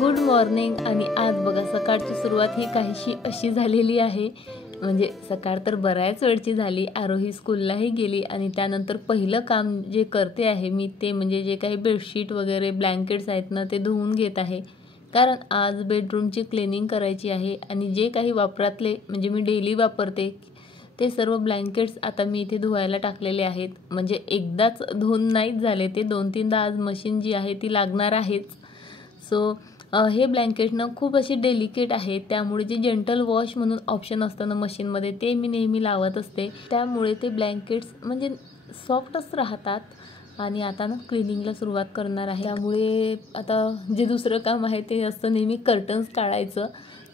Good morning. आणि आज बघा सकाळची सुरुवात ही काहीशी अशी झालेली आहे, म्हणजे सकाळ तर बऱ्याच वेळची झाली। आरोही स्कूललाही गेली आणि त्यानंतर पहिलं काम जे करते आहे मी ते म्हणजे जे काही बेडशीट वगैरे ब्लँकेट्स आहेत ना ते धुवून घेत आहे, कारण आज बेडरूमची क्लिनिंग करायची आहे। आणि जे काही वापरातले म्हणजे मी डेली वापरते ते सर्व ब्लँकेट्स आता मी इथे धुवायला टाकलेले आहेत। म्हणजे एकदाच धुवून नाहीच झाले ते, 2-3दा आज मशीन जी आहे ती लागणार आहेच। सो हे ब्लँकेट ना खूप असे डेलिकेट आहे, त्यामुळे जे जेंटल वॉश म्हणून ऑप्शन असतं ना मशीनमध्ये ते मी नेहमी लावत असते, त्यामुळे ते ब्लँकेट्स म्हणजे सॉफ्टच राहतात। आणि आता ना क्लिनिंगला सुरुवात करणार आहे, त्यामुळे आता जे दुसरं काम आहे ते असतं नेहमी कर्टन्स काढायचं।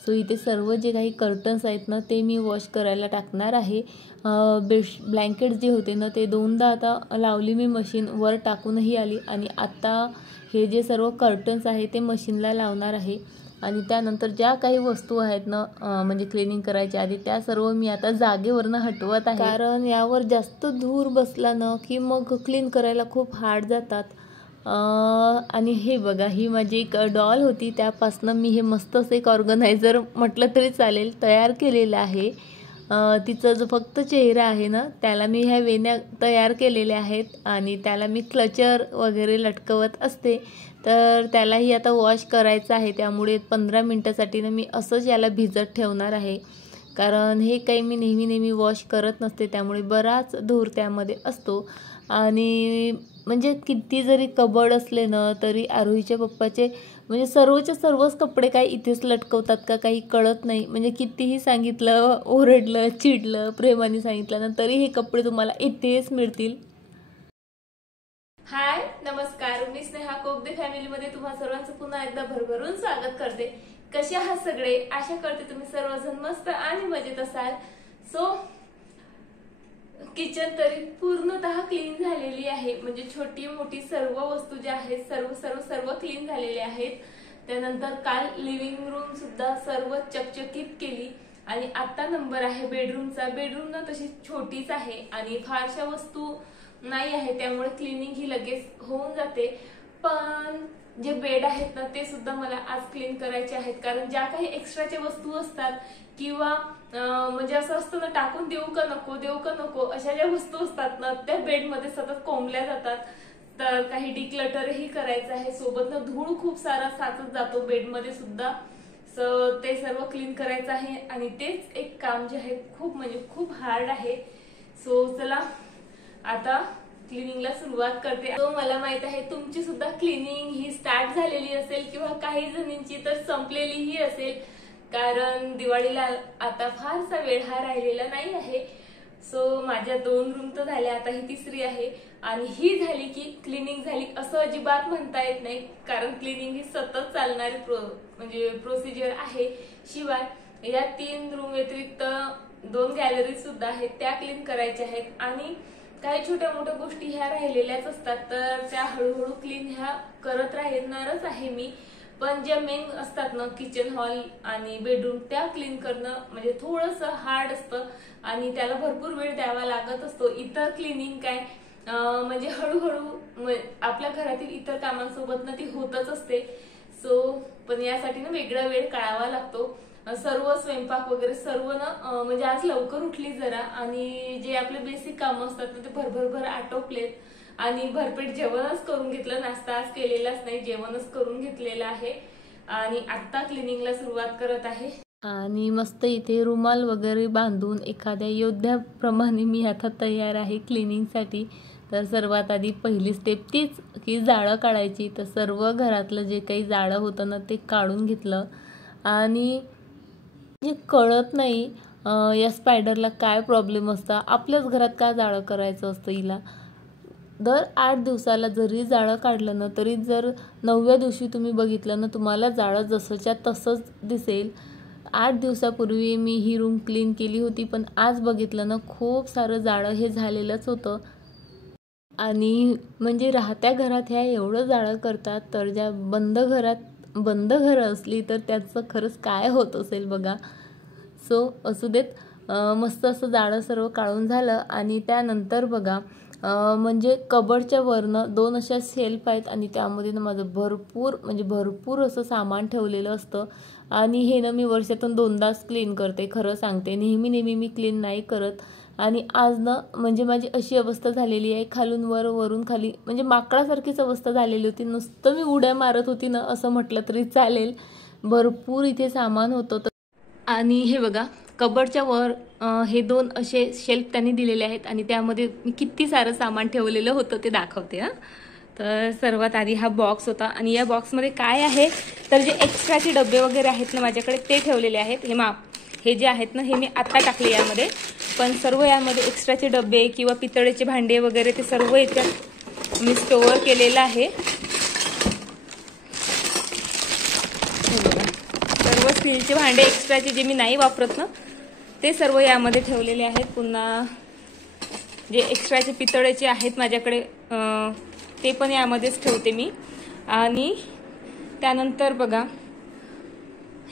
सो इथे सर्व जे काही कर्टन्स आहेत ना ते मी वॉश करायला टाकणार आहे। ब्लँकेट्स जे होते ना ते 2दा आता लावली मी, मशीन वर टाकूनही आली आणि आता हे जे सर्व कर्टन्स आहे ते मशीनला लावणार आहे। आणि त्यानंतर ज्या काही वस्तू आहेत ना म्हणजे क्लिनिंग करायच्या आधी त्या सर्व मी आता जागेवरनं हटवत आहे, कारण यावर जास्त धूर बसला ना की मग क्लीन करायला खूप हार्ड जातात। आणि हे बघा, ही माझी एक डॉल होती, त्यापासनं मी हे मस्तच एक ऑर्गनायझर म्हटलं तरी चालेल तयार केलेलं आहे। तिचा जो फक्त चेहरा आहे ना त्याला मी ह्या वेण्या तयार केलेल्या आहेत आणि त्याला मी क्लचर वगैरे लटकवत असते। तर त्यालाही आता वॉश करायचं आहे, त्यामुळे 15 मिनटासाठी ना मी असंच याला भिजत ठेवणार आहे, कारण हे काही मी नेहमी वॉश करत नसते, त्यामुळे बराच धूर त्यामध्ये असतो। आणि म्हणजे किती जरी कबड असले ना तरी आरोहीच्या पप्पाचे म्हणजे सर्वच्या सर्वच कपडे काय इथेच लटकवतात का काही कळत नाही। म्हणजे कितीही सांगितलं, ओरडलं, चिडलं, प्रेमाने सांगितलं ना तरी हे कपडे तुम्हाला इथेच मिळतील। हाय नमस्कार, मी स्नेहा कोगदे फॅमिलीमध्ये तुम्हा सर्वांचं पुन्हा एकदा भरभरून स्वागत करते। कसे आहात सगळे? आशा करते तुम्ही सर्वजण मस्त आणि मजेत असाल। सो किचन तरी पूर्णतः क्लीन झालेली आहे, म्हणजे छोटी मोठी सर्व वस्तू ज्या आहेत सर्व क्लीन झालेले आहेत। त्यानंतर काल लिव्हिंग रूम सुद्धा सर्व चकचकीत केली आणि आता नंबर आहे बेडरूमचा। बेडरूम ना तशी छोटीच आहे आणि फारशा वस्तू नाही आहे, त्यामुळे क्लिनिंग ही लगेच होऊन जाते। पण जे बेड आहेत ना ते सुद्धा मला आज क्लीन करायचे आहेत, कारण ज्या काही एक्स्ट्राच्या वस्तू असतात किंवा म्हणजे असं असतं ना टाकून देऊ का नको अशा ज्या वस्तू असतात ना त्या बेडमध्ये सतत कोंबल्या जातात। तर काही डिक्लटरही करायचं आहे, सोबत ना धूळ खूप सारा साचत जातो बेडमध्ये सुद्धा। सो ते सर्व क्लीन करायचं आहे आणि तेच एक काम जे आहे खूप म्हणजे खूप हार्ड आहे। सो चला आता क्लिनिंगला सुरुवात करते। तो मला माहित आहे तुमची सुद्धा क्लिनिंग ही स्टार्ट झालेली असेल किंवा काही जणींची तर संपलेलीही असेल, कारण दिवाळीला आता फारसा वेळ हा राहिलेला नाही आहे। सो माझ्या 2 रूम तर झाल्या, आता ही तिसरी आहे आणि ही झाली की क्लिनिंग झाली असं अजिबात म्हणता येत नाही, कारण क्लिनिंग ही सतत चालणारी म्हणजे प्रोसिजर आहे। शिवाय या 3 रूम व्यतिरिक्त 2 गॅलरी सुद्धा आहेत त्या क्लीन करायच्या आहेत आणि काही छोट्या मोठ्या गोष्टी ह्या राहिलेल्याच असतात, तर त्या हळूहळू क्लीन ह्या करत राहणारच आहे मी। पण ज्या मेन असतात ना किचन हॉल आणि बेडरूम त्या क्लीन करणं म्हणजे थोडंसं हार्ड असतं आणि त्याला भरपूर वेळ द्यावा लागत असतो। इतर क्लिनिंग काय म्हणजे हळूहळू आपल्या घरातील इतर कामांसोबत ना ती होतच असते। सो पण यासाठी ना वेगळा वेळ काढावा लागतो। सर्व स्वयंपाक वगैरे सर्व ना म्हणजे आज लवकर उठली जरा आणि जे आपले बेसिक काम असतात ना ते भरभर आटोपलेत आणि भरपेट जेवणच करून घेतलं, नाश्ता आज केलेलाच नाही, जेवणच करून घेतलेलं आहे आणि आता क्लिनिंगला सुरुवात करत आहे। आणि मस्त इथे रुमाल वगैरे बांधून एखाद्या योद्ध्याप्रमाणे मी आता तयार आहे क्लिनिंगसाठी। तर सर्वात आधी पहिली स्टेप तीच की जाळं काढायची। तर सर्व घरातलं जे काही जाळं होतं ना ते काढून घेतलं आणि म्हणजे कळत नाही या स्पायडरला काय प्रॉब्लेम असता, आपल्याच घरात का जाळं करायचं असतं हिला। दर 8 दिवसाला जरी जाळं काढलं ना तरी जर 9व्या दिवशी तुम्ही बघितलं ना तुम्हाला जाळं जसंच्या तसंच दिसेल। 8 दिवसापूर्वी मी ही रूम क्लीन केली होती, पण आज बघितलं ना खूप सारं जाळं हे झालेलंच होतं। आणि म्हणजे राहत्या घरात ह्या एवढं जाळं करतात, तर ज्या बंद घरं असली तर त्याचं खरंच काय होत असेल बघा। सो असू देत, मस्त असं जाळं सर्व काढून झालं आणि त्यानंतर बघा म्हणजे कबडच्या वरनं 2 अशा शेल्फ आहेत आणि त्यामध्ये ना माझं भरपूर असं सामान ठेवलेलं असतं. आणि हे ना मी वर्षातून 2दाच क्लीन करते, खरं सांगते. नेहमी मी क्लीन नाही करत. आणि आज ना म्हणजे माझी अशी अवस्था झालेली आहे, खालून वर वरून खाली, म्हणजे माकडासारखीच अवस्था झालेली होती. नुसतं मी उड्या मारत होती ना असं म्हटलं तरी चालेल. भरपूर इथे सामान होतं. आणि हे बघा, कबडच्या वर हे 2 असे शेल्फ त्यांनी दिलेले आहेत आणि त्यामध्ये मी किती सारं सामान ठेवलेलं होतं ते दाखवते. तर सर्वात आधी हा बॉक्स होता आणि या बॉक्समध्ये काय आहे तर जे एक्स्ट्राचे डबे वगैरे आहेत ना माझ्याकडे ते ठेवलेले आहेत. हे जे आहेत ना हे मी आता टाकले यामध्ये, पण सर्व यामध्ये एक्स्ट्राचे डबे किंवा पितळेचे भांडे वगैरे ते सर्व याच्यात मी स्टोअर केलेलं आहे. सर्व स्टीलचे भांडे एक्स्ट्राचे जे मी नाही वापरत ना ते सर्व यामध्ये ठेवलेले आहेत. पुन्हा जे एक्स्ट्राचे पितळेचे आहेत माझ्याकडे ते पण यामध्येच ठेवते मी. आणि त्यानंतर बघा,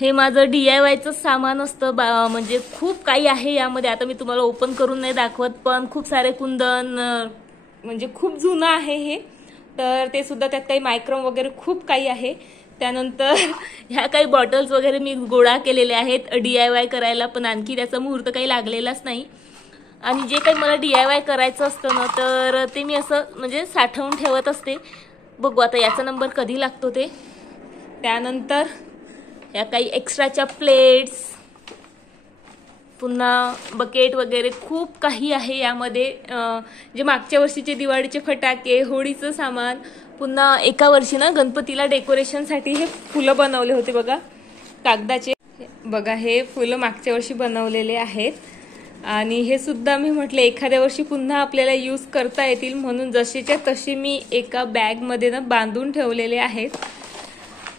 हे माझं DIYचं सामान असतं. म्हणजे खूप काही आहे यामध्ये. आता मी तुम्हाला ओपन करून नाही दाखवत, पण खूप सारे कुंदन, म्हणजे खूप जुनं आहे हे. तर ते सुद्धा, त्यात काही मायक्रम वगैरे खूप काही आहे. त्यानंतर ह्या काही बॉटल्स वगैरे मी गोळा केलेले आहेत DIY करायला, पण आणखी त्याचा मुहूर्त काही लागलेलाच नाही. आणि जे काही मला DIY करायचं असतं ना तर ते मी असं म्हणजे साठवून ठेवत असते. बघू आता याचा नंबर कधी लागतो ते. त्यानंतर या काही एक्स्ट्राच्या प्लेट्स, पुन्हा बकेट वगैरे खूप काही आहे यामध्ये. जे मागच्या वर्षीचे दिवाळीचे फटाके, होळीचं सामान, पुन्हा एका वर्षी ना गणपतीला डेकोरेशनसाठी हे फुलं बनवले होते बघा, कागदाचे. बघा, हे फुलं मागच्या वर्षी बनवलेले आहेत. आणि हे सुद्धा मी म्हटले एखाद्या वर्षी पुन्हा आपल्याला यूज करता येतील म्हणून जसेच्या तसे मी एका बॅगमध्ये ना बांधून ठेवलेले आहेत.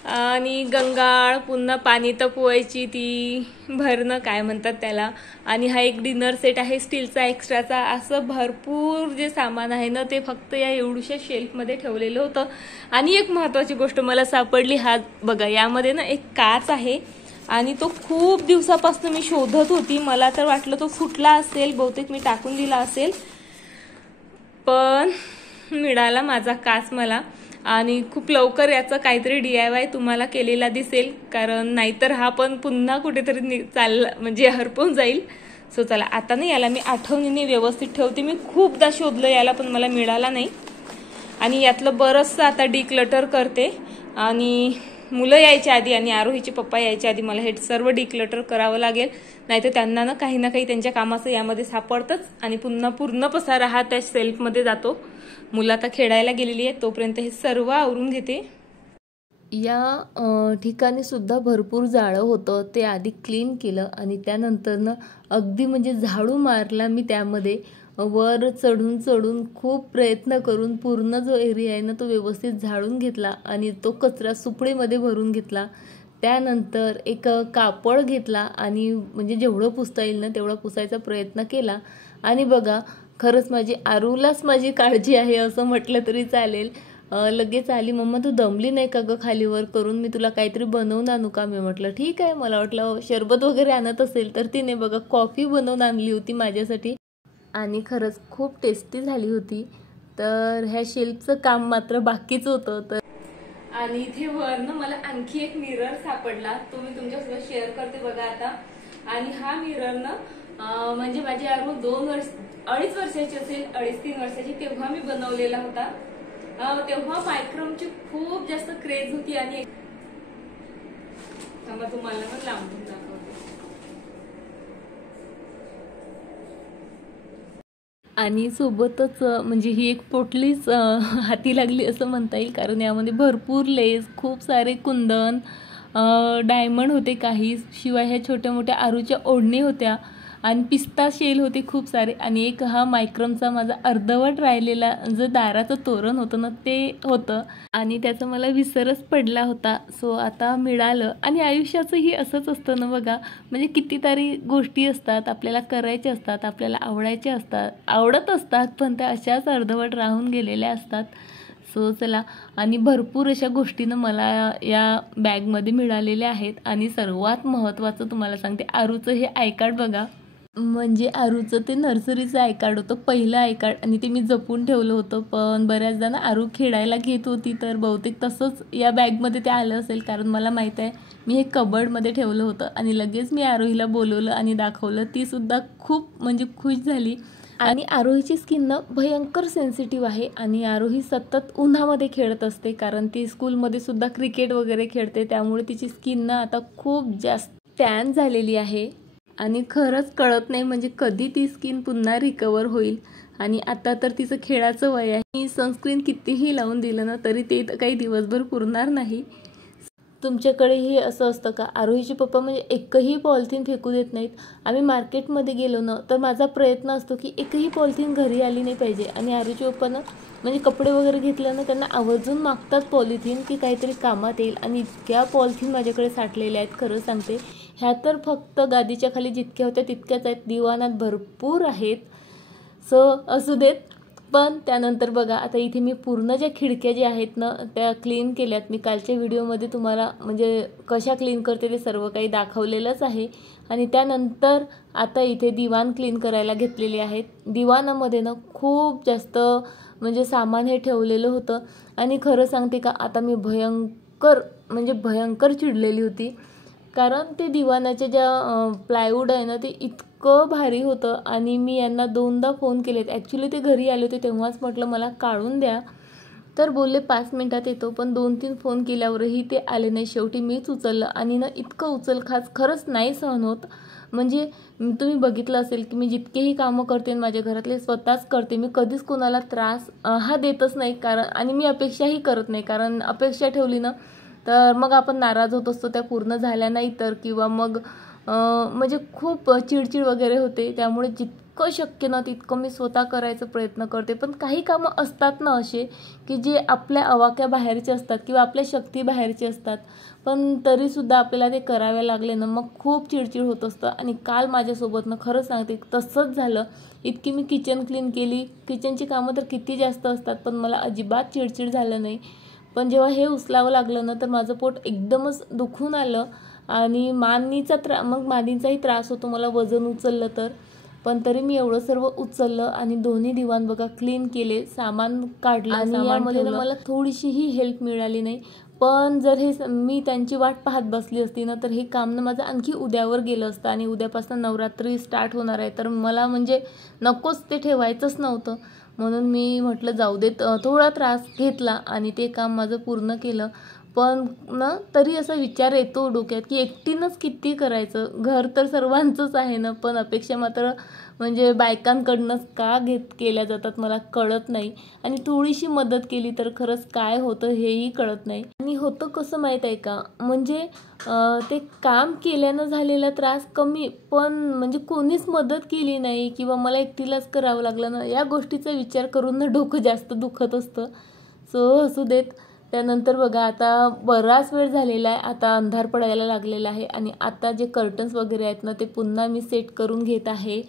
आणि गंगाळ, पुन्हा पाणी तपवायची ती भरणं काय म्हणतात त्याला. आणि हा एक डिनर सेट आहे स्टीलचा एक्स्ट्राचा. असं भरपूर जे सामान आहे ना ते फक्त या एवढ्याशा शेल्फमध्ये ठेवलेलं होतं. आणि एक महत्त्वाची गोष्ट मला सापडली. हा बघा, यामध्ये ना एक काच आहे आणि तो खूप दिवसापासून मी शोधत होती. मला तर वाटलं तो फुटला असेल, बहुतेक मी टाकून दिला असेल, पण मिळाला माझा काच मला. आणि खूप लवकर याचा काहीतरी DIY तुम्हाला केलेला दिसेल, कारण नाहीतर हा पण पुन्हा कुठेतरी म्हणजे हरपून जाईल. सो चला, आता ना याला मी आठवणीने व्यवस्थित ठेवते. मी खूपदा शोधलं याला पण मला मिळाला नाही. आणि यातलं बरंचसं आता डिक्लटर करते. आणि मुलं यायच्या आधी आणि आरोहीचे पप्पा यायच्या आधी मला हे सर्व डिक्लटर करावं लागेल, नाहीतर त्यांना ना काही त्यांच्या कामाचं यामध्ये सापडतंच आणि पुन्हा पूर्ण पसारा हा त्या सेल्फमध्ये जातो. मुलं आता खेळायला गेलेली आहे, तोपर्यंत हे सर्व आवरून घेते. या ठिकाणी सुद्धा भरपूर जाळं होतं, ते आधी क्लीन केलं आणि त्यानंतर ना अगदी म्हणजे झाडू मारला मी त्यामध्ये. वर चढून खूप प्रयत्न करून पूर्ण जो एरिया आहे ना तो व्यवस्थित झाडून घेतला आणि तो कचरा सुपडीमध्ये भरून घेतला. त्यानंतर एक कापड घेतला आणि म्हणजे जेवढं पुसता येईल ना तेवढा पुसायचा प्रयत्न केला. आणि बघा, खरंच आरूलाच माझी काळजी आहे असं म्हटलं तरी चालेल. लगेच आली, मम्मा तू दमली नाही का गं खालीवर करून, मी तुला काहीतरी बनवून आणू का? मी म्हटलं ठीक आहे. मला वाटलं शरबत वगैरे आणत असेल, तर तिने बघा कॉफी बनवून आणली होती माझ्यासाठी आणि खरंच खूप टेस्टी झाली होती. तर ह्या शेल्फचं काम मात्र बाकीच होतं. तर आणि इथे वरनं मला आणखी एक मिरर सापडला, तो मी तुमच्यासोबत शेअर करते बघा आता. आणि हा मिरर ना म्हणजे माझी आरू 2-2.5 वर्षाची असेल, 2.5-3 वर्षाची, तेव्हा मी बनवलेला होता. तेव्हा मायक्रमची खूप जास्त क्रेज होती. आणि तुम्हाला पण लांबून दाखवते. आणि सोबतच म्हणजे ही एक पोटलीच हाती लागली असं म्हणता येईल, कारण यामध्ये भरपूर लेस, खूप सारे कुंदन, डायमंड होते काही, शिवाय ह्या छोट्या मोठ्या आरूच्या ओढणी होत्या आणि पिस्ता शेल होते खूप सारे. आणि एक हा मायक्रमचा माझा अर्धवट राहिलेला जो दाराचं तोरण होतं ना ते होतं आणि त्याचा मला विसरच पडला होता. सो आता मिळालं. आणि आयुष्याचंही असंच असतं ना बघा, म्हणजे कितीतरी गोष्टी असतात आपल्याला करायच्या असतात, आपल्याला आवडत असतात, पण त्या अशाच अर्धवट राहून गेलेल्या असतात. सो चला, आणि भरपूर अशा गोष्टीनं मला या बॅगमध्ये मिळालेल्या आहेत. आणि सर्वात महत्त्वाचं तुम्हाला सांगते, आरूचं हे आय कार्ड बघा. म्हणजे आरूचं ते नर्सरीचं आय कार्ड होतं, पहिलं आय कार्ड, आणि ते मी जपून ठेवलं होतं. पण बऱ्याचदा ना आरू खेळायला घेत होती, तर बहुतेक तसंच या बॅगमध्ये ते आलं असेल, कारण मला माहीत आहे मी हे कबर्डमध्ये ठेवलं होतं. आणि लगेच मी आरोहीला बोलवलं आणि दाखवलं. तीसुद्धा खूप म्हणजे खुश झाली. आणि आरोहीची स्किन ना भयंकर सेन्सिटिव्ह आहे, आणि आरोही सतत उन्हामध्ये खेळत असते, कारण ती स्कूलमध्ये सुद्धा क्रिकेट वगैरे खेळते, त्यामुळे तिची स्किन ना आता खूप जास्त टॅन झालेली आहे. आणि खरंच कळत नाही म्हणजे कधी ती स्किन पुन्हा रिकवर होईल. आणि आता तर तिचं खेळाचं वय आहे. मी सनस्क्रीन कितीही लावून दिलं ना तरी ते काही दिवसभर पुरणार नाही. तुमच्याकडेही असं असतं का? आरोहीचे पप्पा म्हणजे एकही पॉलिथिन फेकू देत नाहीत. आम्ही मार्केटमध्ये गेलो ना तर माझा प्रयत्न असतो की एकही पॉलिथिन घरी आली नाही पाहिजे. आणि आरोहीचे पप्पा ना म्हणजे कपडे वगैरे घेतलं ना त्यांना आवर्जून मागतात पॉलिथिन, की काहीतरी कामात येईल. आणि इतक्या पॉलिथिन माझ्याकडे साठलेल्या आहेत, खरं सांगते. ह्या तर फक्त गादीच्या खाली जितक्या होत्या तितक्याच आहेत, दिवाणात भरपूर आहेत. सो असू देत. पण त्यानंतर बघा, आता इथे मी पूर्ण ज्या खिडक्या ज्या आहेत ना त्या क्लीन केल्यात. मी कालच्या व्हिडिओमध्ये तुम्हाला म्हणजे कशा क्लीन करते ते सर्व काही दाखवलेलंच आहे. आणि त्यानंतर आता इथे दिवाण क्लीन करायला घेतलेले आहेत. दिवाणामध्ये ना खूप जास्त म्हणजे सामान हे ठेवलेलं होतं. आणि खरं सांगते का, आता मी भयंकर चिडलेली होती, कारण ते दिवाणाचे ज्या प्लायवूड आहे ना ते इतकं भारी होतं. आणि मी यांना 2दा फोन केलेत. ॲक्च्युली ते घरी आले होते तेव्हाच म्हटलं मला काढून द्या, तर बोलले 5 मिनिटात येतो. पण 2-3 फोन केल्यावरही ते आले नाही. शेवटी मीच उचललं. आणि ना इतकं उचलखाच खरंच नाही सहन होत. म्हणजे तुम्ही बघितलं असेल की मी जितकेही कामं करते माझ्या घरातले स्वतःच करते. मी कधीच कोणाला त्रास हा देतच नाही, कारण आणि मी अपेक्षाही करत नाही, कारण अपेक्षा ठेवली ना तर मग आपण नाराज होत असतो त्या पूर्ण झाल्या नाही तर, किंवा मग म्हणजे खूप चिडचिड वगैरे होते. त्यामुळे जितकं शक्य ना तितकं मी स्वतः करायचा प्रयत्न करते. पण काही कामं असतात ना असे की जे आपल्या आवाक्या बाहेरचे असतात किंवा आपल्या शक्ती बाहेरचे असतात, पण तरीसुद्धा आपल्याला ते करावे लागले ना मग खूप चिडचिड होत असतं. आणि काल माझ्यासोबत ना खरं सांगते तसंच झालं. इतकी मी किचन क्लीन केली, किचनची कामं तर किती जास्त असतात, पण मला अजिबात चिडचिड झालं नाही. पण जेव्हा हे उचलावं लागलं ना तर माझं पोट एकदमच दुखून आलं. आणि मग मानेचाही त्रास होतो मला वजन उचललं तर. पण तरी मी एवढं सर्व उचललं आणि दोन्ही दिवाण बघा क्लीन केले, सामान काढलं. आणि यामध्ये मला थोडीशीही हेल्प मिळाली नाही. पण जर मी त्यांची वाट पाहत बसली असती ना तर हे काम ना माझं आणखी उद्यावर गेलं असतं. आणि उद्यापासून नवरात्री स्टार्ट होणार आहे, तर मला म्हणजे नकोच ते ठेवायचंच नव्हतं. म्हणून मी म्हटलं जाऊ देत, थोडा त्रास घेतला आणि ते काम माझं पूर्ण केलं. पण ना तरी असा विचार येतो डोक्यात की एकटीनंच किती करायचं, घर तर सर्वांचंच आहे ना. पण अपेक्षा मात्र म्हणजे बायकांकडनंच का केल्या जातात मला कळत नाही. आणि थोडीशी मदत केली तर खरंच काय होतं हेही कळत नाही. आणि होतं कसं माहीत आहे का, म्हणजे ते काम केल्यानं झालेला त्रास कमी, पण म्हणजे कोणीच मदत केली नाही किंवा मला एकटीलाच करावं लागलं ना, या गोष्टीचा विचार करून ना डोकं जास्त दुखत असतं. सो असू देत. त्यानंतर बघा, आता बराच वेळ झालेला आहे, आता अंधार पडायला लागलेला आहे. आणि आता जे कर्टन्स वगैरे आहेत ना ते पुन्हा मी सेट करून घेत आहे.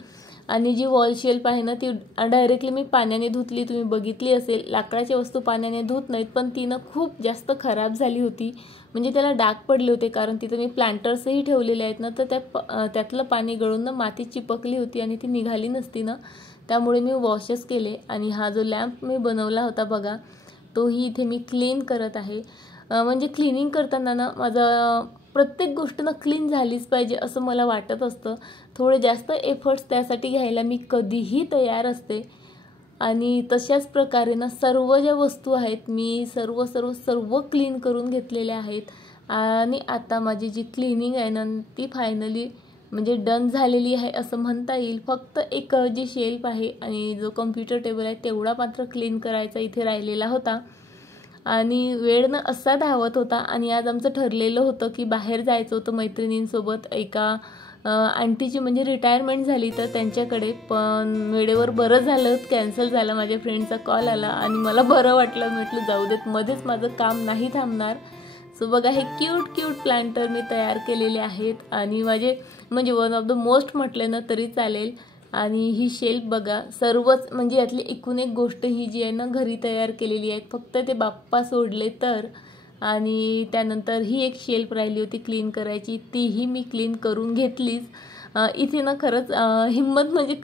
आणि जी वॉल शेल्फ आहे ना ती डायरेक्टली मी पाण्याने धुतली. तुम्ही बघितली असेल, लाकडाची वस्तू पाण्याने धुत नाहीत, पण ती ना खूप जास्त खराब झाली होती. म्हणजे त्याला डाग पडले होते, कारण तिथं मी प्लांटर्सही ठेवलेले आहेत ना, तर त्यातलं पाणी गळून ना माती चिपकली होती आणि ती निघाली नसती ना, त्यामुळे मी वॉशच केले. आणि हा जो लॅम्प मी बनवला होता बघा, तोही इथे मी क्लीन करत आहे. म्हणजे क्लिनिंग करताना ना माझं प्रत्येक गोष्ट ना क्लीन झालीच पाहिजे असं मला वाटत असतं. थोडे जास्त एफर्ट्स त्यासाठी घ्यायला मी कधीही तयार असते. आणि तशाच प्रकारे ना सर्व ज्या वस्तू आहेत मी सर्व क्लीन करून घेतलेल्या आहेत. आणि आता माझी जी क्लिनिंग आहे ना ती फायनली म्हणजे डन झालेली आहे असं म्हणता येईल. फक्त एक जी शेल्फ आहे आणि जो कम्प्युटर टेबल आहे तेवढा मात्र क्लीन करायचा इथे राहिलेला होता. आणि वेळ ना असा धावत होता. आणि आज आमचं ठरलेलं होतं की बाहेर जायचं होतं मैत्रिणींसोबत. एका आंटीची म्हणजे रिटायरमेंट झाली तर त्यांच्याकडे. पण वेळेवर बरं झालं कॅन्सल झालं, माझ्या फ्रेंडचा कॉल आला आणि मला बरं वाटलं. म्हटलं जाऊ देत, मध्येच माझं काम नाही थांबणार. सो बघा, हे क्यूट प्लांटर मी तयार केलेले आहेत. आणि माझे म्हणजे वन ऑफ द मोस्ट म्हटले ना तरी चालेल. आणि ही शेल्फ बघा, सर्वच म्हणजे यातली एकूण एक गोष्ट ही जी आहे ना घरी तयार केलेली आहे, फक्त ते बाप्पा सोडले तर. आणि त्यानंतर ही एक शेल्फ राहिली होती क्लीन करायची, तीही मी क्लीन करून घेतलीच. इथे ना खरंच हिंमत म्हणजे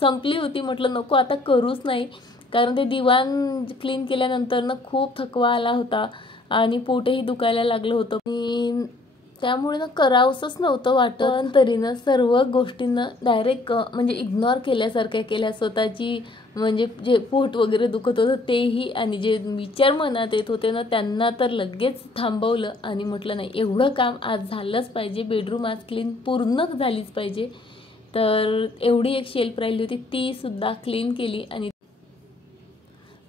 संपली होती. म्हटलं नको आता करूच नाही, कारण ते दिवाण क्लीन केल्यानंतर ना खूप थकवा आला होता आणि पोटही दुखायला लागलं होतं आणि त्यामुळे ना करावंसच नव्हतं वाटत. पण तरी ना सर्व गोष्टींना डायरेक्ट म्हणजे इग्नोर केल्यासारख्या केल्या. स्वतःची म्हणजे जे पोट वगैरे दुखत होतं तेही आणि जे विचार मनात येत होते ना त्यांना तर लगेच थांबवलं आणि म्हटलं नाही, एवढं काम आज झालंच पाहिजे, बेडरूम आज क्लीन पूर्ण झालीच पाहिजे. तर एवढी एक शेल्फ राहिली होती ती सुद्धा क्लीन केली.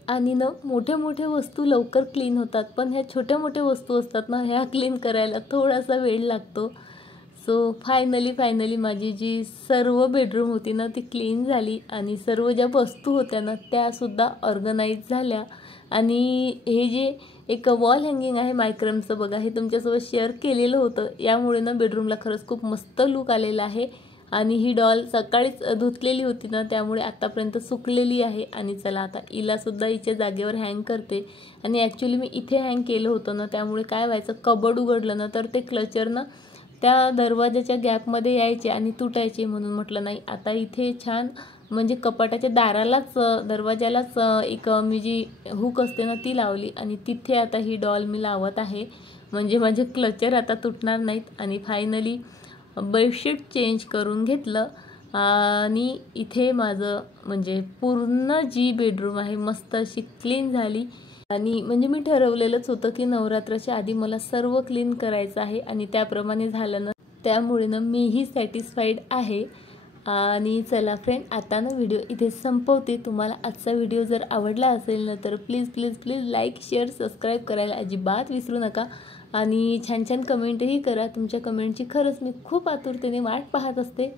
आणि ना मोठ्या मोठ्या वस्तू लवकर क्लीन होतात, पण ह्या छोट्या मोठ्या वस्तू असतात ना ह्या क्लीन करायला थोडासा वेळ लागतो. सो फायनली माझी जी सर्व बेडरूम होती ना ती क्लीन झाली आणि सर्व ज्या वस्तू होत्या ना त्यासुद्धा ऑर्गनाईज झाल्या. आणि हे जे एक वॉल हँगिंग आहे मायक्रमचं बघा, हे तुमच्यासोबत शेअर केलेलं होतं. यामुळे ना बेडरूमला खरंच खूप मस्त लुक आलेला आहे. आणि ही डॉल सकाळीच धुतलेली होती ना त्यामुळे आतापर्यंत सुकलेली आहे. आणि चला आता हिलासुद्धा हिच्या जागेवर हँग करते. आणि ॲक्च्युली मी इथे हँग केलं होतं ना त्यामुळे काय व्हायचं, कबड उघडलं ना तर ते क्लचर ना त्या दरवाजाच्या गॅपमध्ये यायचे आणि तुटायचे. म्हणून म्हटलं नाही, आता इथे छान म्हणजे कपाटाच्या दारालाच दरवाजालाच एक मी जी हुक असते ना ती लावली आणि तिथे आता ही डॉल मी लावत आहे, म्हणजे माझे क्लचर आता तुटणार नाहीत. आणि फायनली बेडशीट चेंज करून घेतलं आणि इथे माझं म्हणजे पूर्ण जी बेडरूम आहे मस्त अशी क्लीन झाली. आणि म्हणजे मी ठरवलेलंच होतं की नवरात्राच्या आधी मला सर्व क्लीन करायचं आहे आणि त्याप्रमाणे झालं ना, त्यामुळे ना मीही सॅटिस्फाईड आहे. आणि चला फ्रेंड, आता ना व्हिडिओ इथे संपवते. तुम्हाला आजचा व्हिडिओ जर आवडला असेल ना तर प्लीज लाईक, शेअर, सबस्क्राईब करायला अजिबात विसरू नका. आणि छान कमेंटही करा. तुमच्या कमेंटची खरंच मी खूप आतुरतेने वाट पाहत असते.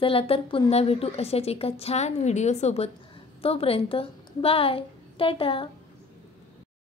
चला तर पुन्हा भेटू अशाच एका छान व्हिडिओसोबत. तोपर्यंत बाय, टाटा.